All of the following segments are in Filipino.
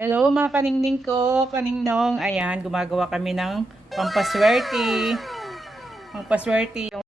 Hello mga kaningning ko, kaningnong. Ayan, gumagawa kami ng pampaswerte. Pampaswerte yung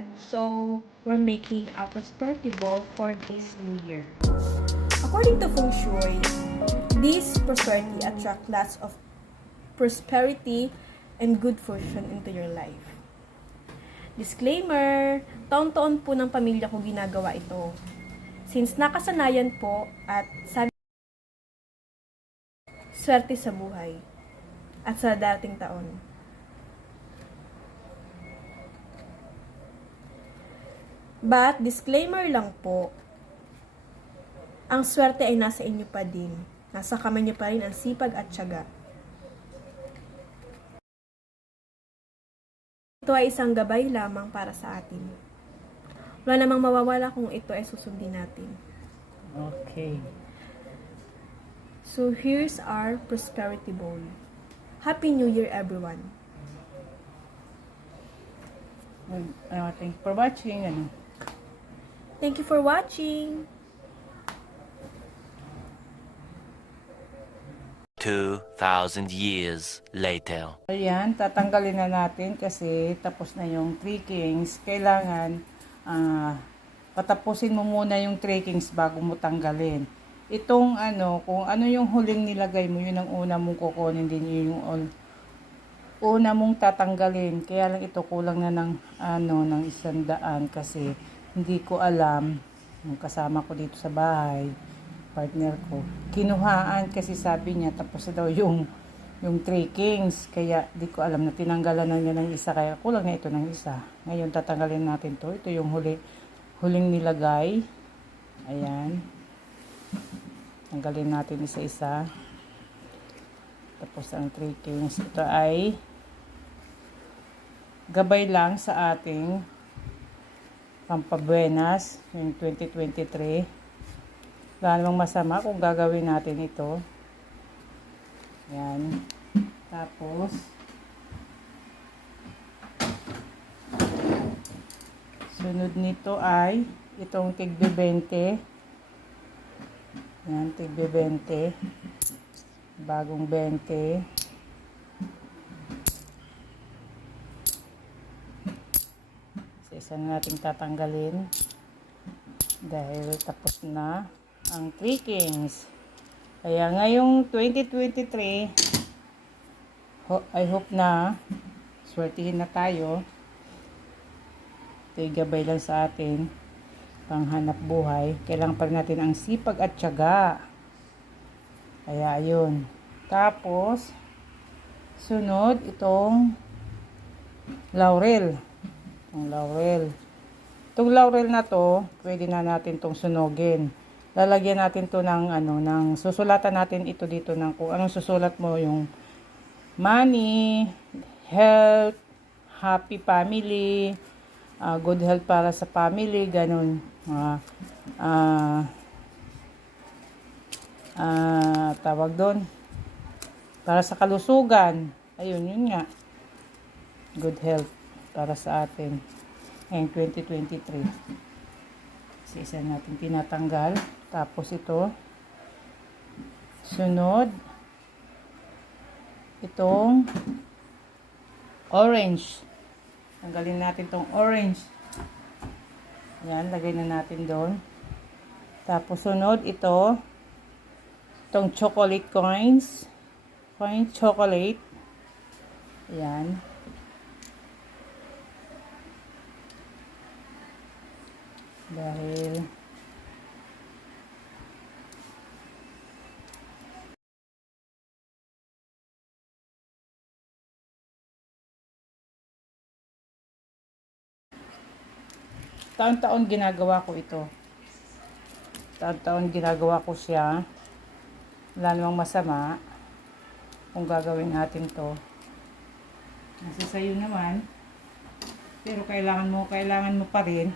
bad, so we're making a prosperity ball for this new year. According to Feng Shui, this prosperity attracts lots of prosperity and good fortune into your life. Disclaimer, taon-taon po ng pamilya ko ginagawa ito. Since nakasanayan po at sabi swerte sa buhay at sa dating taon. But, disclaimer lang po, ang swerte ay nasa inyo pa din. Nasa kamay niyo pa rin ang sipag at tiyaga. Ito ay isang gabay lamang para sa atin. Wala namang mawawala kung ito ay susundin natin. Okay. So, here's our prosperity bowl. Happy New Year, everyone! Thank you for watching. Thank you for watching! 2,000 years later. Ayan, tatanggalin na natin kasi tapos na yung 3 kings. Kailangan patapusin mo muna yung 3 kings bago mo tanggalin. Itong kung ano yung huling nilagay mo, yun ang una mong kukunin din, yun yung una mong tatanggalin. Kaya lang ito kulang na ng ng 100 kasi hindi ko alam, yung kasama ko dito sa bahay, partner ko, kinuhaan kasi sabi niya tapos na daw yung 3 kings, kaya di ko alam na tinanggalan na niya ng isa, kaya kulang na ito ng isa. Ngayon tatanggalin natin to. Ito yung huling nilagay. Ayan, tanggalin natin isa-isa. Tapos ang 3 kings, ito ay gabay lang sa ating pampabuenas yung 2023. Wala namang masama kung gagawin natin ito. Yan. Tapos sunod nito ay itong tigbe 20. Yan, tigbe 20. Bagong 20. Isa na natin tatanggalin dahil tapos na ang 3 kings. Kaya ngayong 2023, I hope na swertihin na tayo. Ito yung gabay lang sa atin panghanap buhay. Kailangan pa rin natin ang sipag at tiyaga. Kaya ayun. Tapos sunod itong laurel. Itong laurel na to, pwede na natin tong sunugin. Lalagyan natin to ng susulatan natin ito dito ng kung anong susulat mo, yung money, health, happy family, good health para sa family, ganun. Tawag doon. Para sa kalusugan. Ayun, yun nga. Good health para sa atin ngayong 2023. Isa natin tinatanggal. Tapos ito sunod itong orange. Tanggalin natin itong orange. Yan, lagay na natin doon. Tapos sunod itong chocolate coins chocolate. Yan. Dahil taon-taon ginagawa ko ito. Taon-taon ginagawa ko siya. Wala namang masama kung gagawin natin to. Nasa sayo naman. Pero kailangan mo pa rin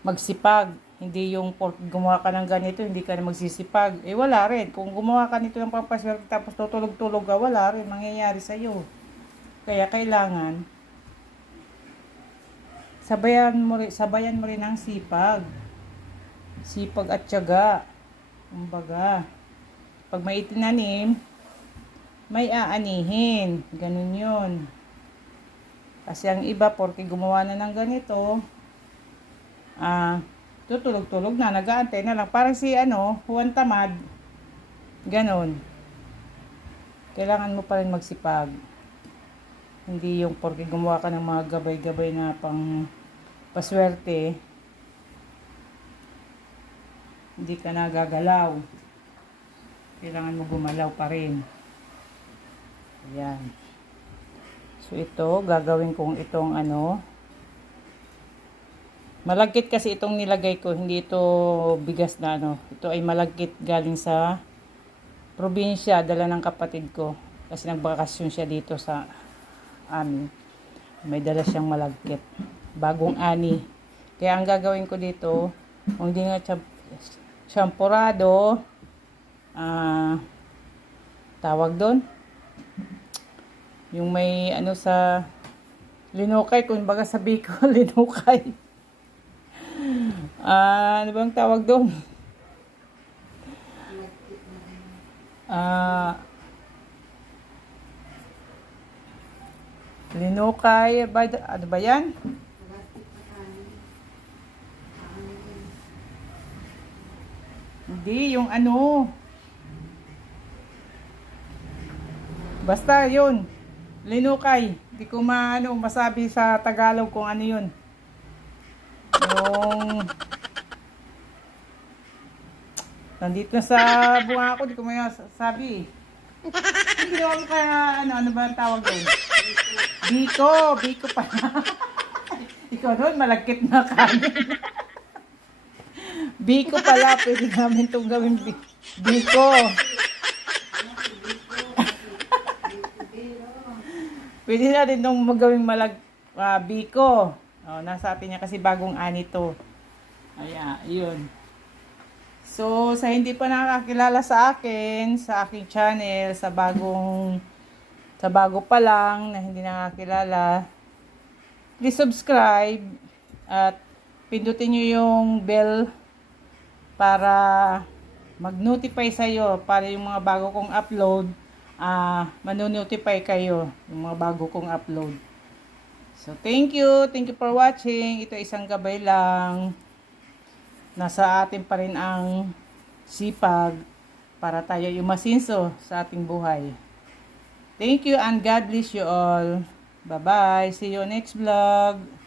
magsipag. Hindi yung gumawa ka ng ganito, hindi ka na magsisipag. Eh wala rin. Kung gumawa ka nito ng pampaswerte tapos tutulog-tulog ka, wala rin mangyayari sa'yo. Kaya kailangan sabayan mo rin ang sipag. Sipag at tiyaga. Kumbaga, pag may itinanim, may aanihin. Ganun yun. Kasi ang iba, porke gumawa na ng ganito, tutulog-tulog na, nag-aantay na lang. Parang si Juan Tamad, ganon. Kailangan mo pa rin magsipag. Hindi yung porke gumawa ka ng mga gabay-gabay na pang paswerte, hindi ka nagagalaw. Kailangan mo gumalaw pa rin. Ayan. So ito, gagawin kong itong malagkit kasi itong nilagay ko. Hindi ito bigas na Ito ay malagkit galing sa probinsya. Dala ng kapatid ko. Kasi nagbakasyon siya dito sa amin. May dala siyang malagkit. Bagong ani. Kaya ang gagawin ko dito, kung hindi nga champurado, tawag doon, yung may sa linukay, kung baga sabi ko, linukay. Ano bang tawag doon? Linukay, ano ba yan? Hindi, yung basta yun. Linukay. Hindi ko masabi sa Tagalog kung ano yun. Yung nandito na sa bunga ko, hindi ko masabi. Hindi ko kaya ano ba ang tawag doon? Biko pala. Ikaw doon, malagkit na kanin. Biko pala, pwede namin itong gawin biko. Pwede na rin itong magawing biko. Nasa atin niya kasi bagong ani to. Ayan, yun. So, sa hindi pa nakakilala sa akin, sa aking channel, sa bago pa lang na hindi nakakilala, please subscribe at pindutin nyo yung bell para mag-notify sa'yo para yung mga bago kong upload, manonotify kayo yung mga bago kong upload. So, thank you for watching. Ito isang gabay lang. Nasa atin pa rin ang sipag para tayo yung masinso sa ating buhay. Thank you and God bless you all. Bye-bye. See you next vlog.